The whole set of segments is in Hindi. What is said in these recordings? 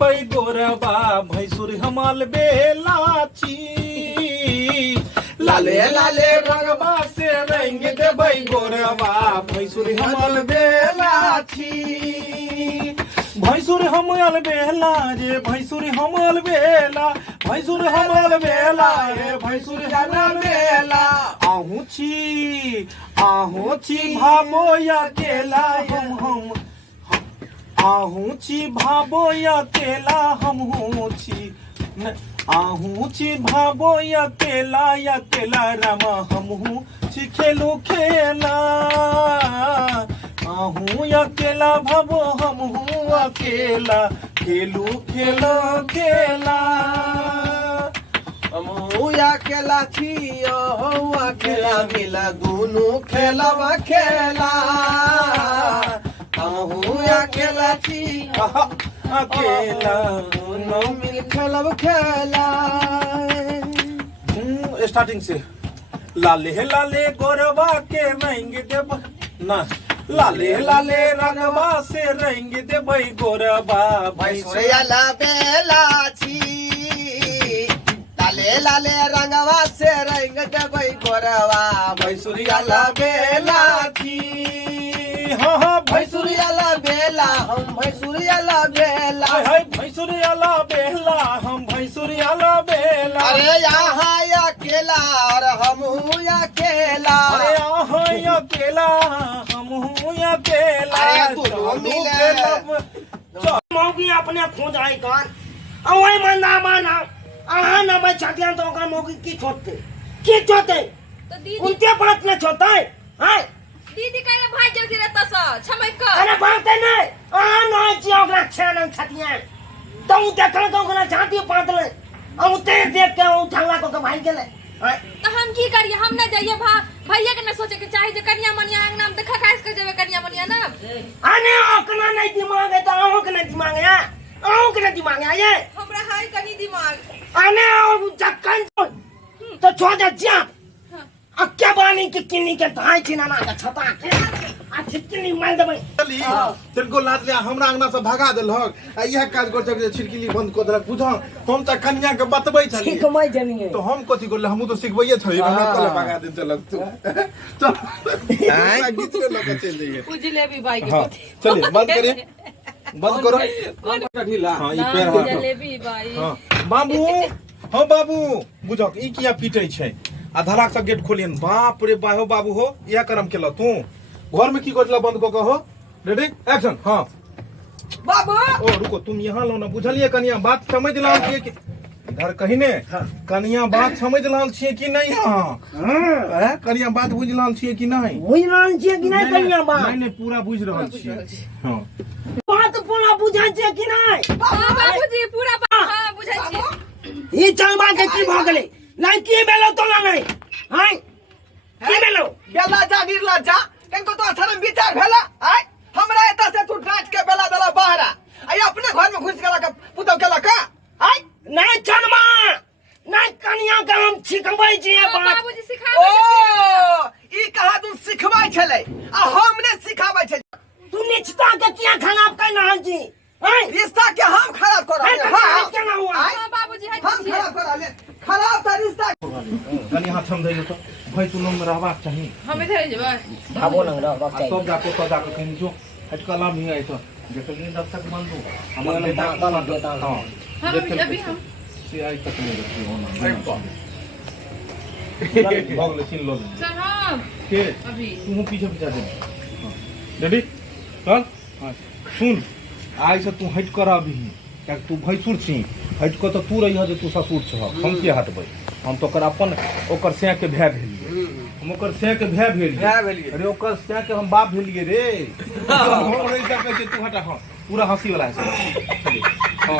देबै गोरबा भैंसुर हमल बेलाची लाले लाले रंगबा से रंग देबै गोरबा भैंसुर हमल बेलाची भैंसुर हमल बेला रे भैंसुर हमल बेला भैंसुर हमल बेला रे भैंसुर हमल बेला आहू छी भाबो अकेला हम आहू छी भाबो अकेला हमहू छी आहू छी भाबो अकेला अकेला राम हमहू छी खेलू खेला आहू अकेला भाबो हमहू अकेला खेलू खेलो खेला हमहू अकेला छियो हो अकेला मिला दुनू खेलब खेला हमहू अकेला छी अकेला दुनू मिल खेलब खेला। स्टार्टिंग से लाले लाले गोरबा के रंग देब ना लाले लाले रंगबा से रंग देबै गोरबा भैंसुरिया बेला छी लाले लाले रंगवा से रंग देबै गोरवा भैंसुरिया बेला छी हाँ हाँ भैंसुरिया बेला हम भैंसुरिया बेला भैंसुरिया बेला हम भैंसुरिया बेला अरे यहाँ अकेला और हम अकेला अरे यहाँ अकेला हम अकेला मौगी अपने खुद आई कान अवै मंदा माना आहा न बचतियां तो ओकर मौगी की छोड़ते तो दीदी उनके बात न छोड़ते हैं दीदी कहले भाई जल्दी रहता सा छमक कर अरे बाते नहीं आहा न छी ओकरा छेन छतियां तो उ देखल तो ओकरा छाती पातले अब ते देख के उठाला को भाई गेले तो हम की करिए हम न जाइए भैया के न सोचे के चाहिए जे कन्या मनिया अंगना में देखा खास कर जेबे कन्या मनिया ना आने ओकना नहीं दिमाग है तो आहो के नहीं दिमाग है आहो के नहीं दिमाग है ये हमरा हाय कनी दिमाग आने और जक्कन तो छोड़ दे जा क्या बानी के किन्नी के धाई छिनाना का छता के आ छिटकिनी मार देबै चली तिनको लात ले हमरा अंगना से भगा देलक आ इहे काज कर जे छिड़किली बंद क देलक बुझ हम त कन्या के बतबै छली ठीक मैं जनिए तो हम कथि करले हमहु तो सिखबैये छली हमरा कले भगा दे चलक तू चल गीत ले लके चल जाइए उ जलेबी बाई के हां चलिए बंद करिए बंद करो कौन ढीला हां ई पैर हां जलेबी बाई हां बाबू हां बाबू बुझक ई किया पीटै छै आ धड़ाक से गेट खोलियन बाप रे बा हो बाबू हो इहे करम केला तू घर में की करला बंद क के हो रेडी एक्शन हां बाबू ओ रुको तुम यहाँ लो ना बुझलिए कनिया बात समझ लाल छिए कि इधर कहीं ने कनिया बात समझ लाल छिए कि नहीं हां कनिया बात बुझ लाल छिए कि नहीं बुझ रहल छियै कि नहीं कनिया बात नहीं नहीं पूरा बुझ रहल छिए हां बात पूरा बुझै छै कि नहीं हां बाबूजी पूरा हां बुझै छी ई चलबा के की भ गेलै नहीं की बेलो तो नहीं हैं की बेलो बेला जा गिरला जा इनको तो अथरम विचार भेला आय हमरा एता से तू डांट के बेला देला बाहर आई अपने घर में घुस गेला के पुतौ केला का आय नहीं चलबा नहीं कनिया के हम सिखबै छियै बात बाबूजी सिखा ओ ई कहा तू सिखबै छले आ हमने सिखाबै छै तू निचता के किया खराब कर रहल छी हैं रिश्ता के हम खराब कर हैं रहे हां केना हुआ हां बाबूजी है हम खराब कर रहे खराब था रिश्ता कनिया हाथ हम दे तो भाई तू लोग में रहबाक चाहिए हम इधर जेबै भाबो न रहबाक चाहिए सब जाको कहीं जो हटकला नहीं आई तो जब तक मान लो हमारा बेटा हां हम अभी हम से आई तक नहीं रखी होना भगले चिन लो सर हां के अभी तू पीछे पीछे दे रेडी चल हां सुन आज से तू हट कर अभी क्या तू भैंसुर छी हट को तो तू रही है तू ससुर छ हम के हटबै हम तो कर अपन ओकर से के भाई भेलिए हम ओकर से के भाई भेलिए अरे ओकर से के हम बाप भेलिए रे हम रही सके छै तू हटा हां पूरा हंसी वाला है हां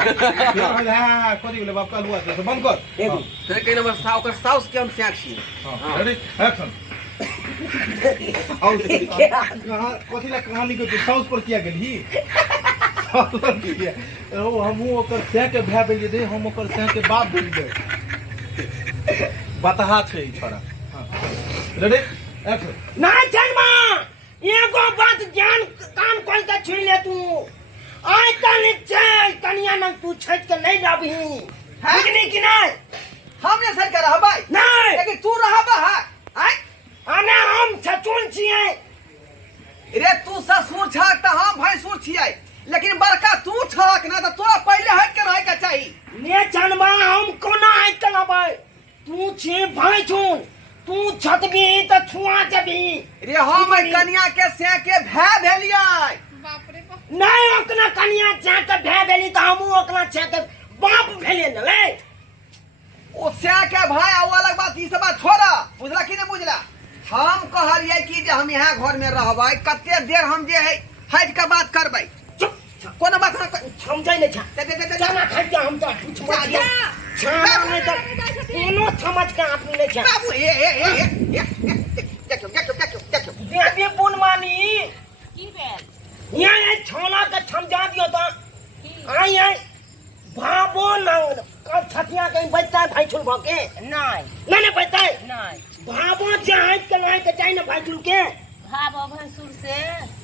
हां करी बोले बाप का हुआ तो बंद कर एगो फिर कई नंबर सा ओकर साउस के हम से छी हां रेडी एक्शन और कहां कथि कहानी को साउस पर किया गेली हम ओकर से के भाई भेलिए रे हम ओकर से के बाप भेलिए बताहा छै छोरा रेडी एक्शन ना जन्मा एगो बात जान कान खोल के छुई ले तू आय तनी चल कनिया न तू छट के नहीं रबही हैं? बुझनी कि नहीं हमने सर कर रहबै नहीं लेकिन तू रहबा है आय आने हम सचुन छियै रे तू ससुर छक त हम भैंसुर छियै लेकिन बड़का तू छक ना त तोरा पहले हट के रहे के चाहिए ने जनबा हम कोना आइ तलबै तू छी भाई छुन तू छतबी त छुआ जबी रे हम कन्या के से के भै भेलियै बाप रे बाप नहीं ओकना कनिया जा के भे भेली त हमहू ओकना छे के बाप भेले न रे ओ से के भाई आवा अलग बात ई सब बात छोड़ा बुझला कि नहीं बुझला हम कहलियै कि जे हम यहाँ घर में रहबै कते देर हम जे है हट के बात करबै चुप कोनो बात ना समझै नै छ जाना खट हम त कुछ मत जा छाना नै त कोनो समझ के आदमी नै छ बाबू देखो बेबी बुन मानी की भेल यहाँ ये छोला के समझा दियो त आई आई भाबो न छतिया के बच्चा भाई छुल भके नहीं नहीं बच्चा नहीं भाबो जे हाथ के लाए के जाई न भाई छुल के भाव भैंसुर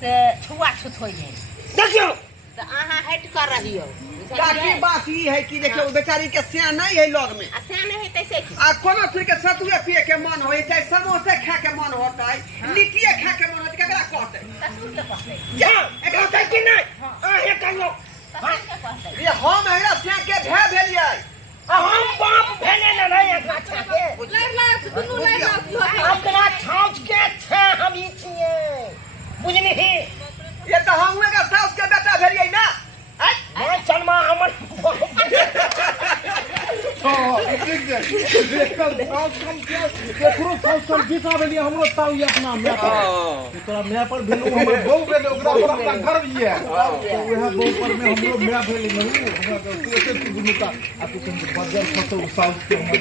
से छुआछूत हो जाए देखियो तो अहाँ हट कर रही हो काकी बात ई है कि देखियो बेचारी के सिया नहीं है लग में आसान है तैसे की आ कोनो चीज के सतुए पिए के मन होय चाहे समोसे खाए के मन होतै लिट्टिए खाए के मन होतै केकरा कहतै ससुर के कहते जा कहते कि नहीं आहे कहियो ससुर के कहते ये हम हेरा सिया के भे भेलियै हम बाप भेले न रहे एकरा छाके लड़ लड़ दुनू लड़ लड़ अपना छौच के छे हम ई छिए बुझनी ही ये तो हम के सास के बेटा भेलियै ना मैं जन्मा हमर हमरो ताऊ ये अपना मैं पर तोरा मैं पर भेलू हमर बहू भेल ओकरा पर अपना घर भी है तो वह बहू पर में हमरो मैं भेल नहीं हमरा तो ऐसे तू दुनुता आ तू कन बजल फोटो साउथ के हमर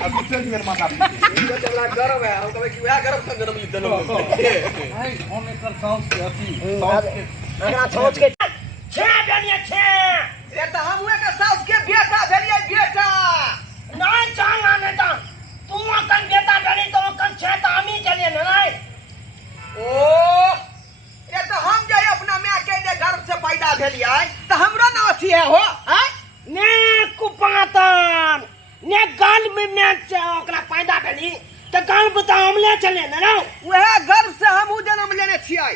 आ तू चल मेरे माता जबला गर्व है हम कहबै कि वह गर्व से जन्म ली देलो आई हम एकर साउथ के अथी साउथ के एकरा छौच के छे बनिया छे ये तो हम के सास के बेटा भेलियै बेटा नहीं चाहना नहीं था तू अकन बेटा डरी तो अकन छे तो हम ही चलिए न नहीं ओ ये तो हम जे अपना मां के जे गर्भ से पैदा भेलियै तो हमरो ना अथी है हो हैं ने कुपातन ने गाल में से ओकरा पैदा भेली तो गाल बता हमले चले न रो वह गर्भ से हम जन्म लेने छियै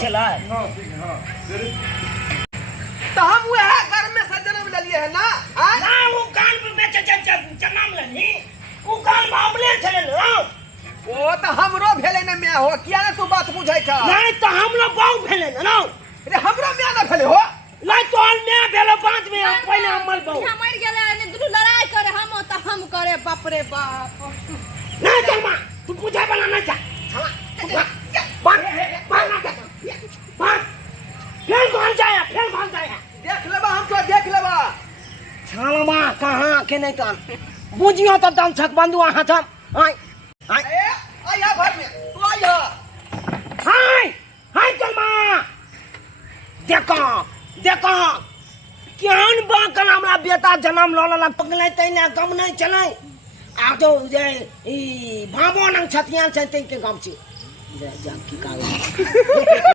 चला तो हम वह गर्भ में से जन्म ले लिए है ना हैं? ना वो गाल में जन्म लेनी वो गाल में हमले चले न रो ओ तो हमरो भेले ने मैं हो किया ना तू बात बुझै छ नहीं तो हम लोग बहु भेले न रो रे हमरो मैं ना भेले हो लाई तो मैं भेलो बाद में पहले हमर बहु यहाँ मर गेले ने दुनू लड़ाई करे हम त हम करे बाप रे बाप नहीं चलमा तू पूछा बना नहीं जा चला बात ना कर बात फिर कौन जाया देख लेबा हम तो देख लेबा छालमा कहाँ के नहीं तन बुझियो तो दम छक बंधु आहा था हाय हाय ए आया घर में तू आया हाय हाय चलमा देखो केहन बा कल हमरा बेटा जन्म लला पगलै तैने गम नहीं चलै आ तो जे ई भाबो नंग छतिया छै तै के गम छी जा की कावे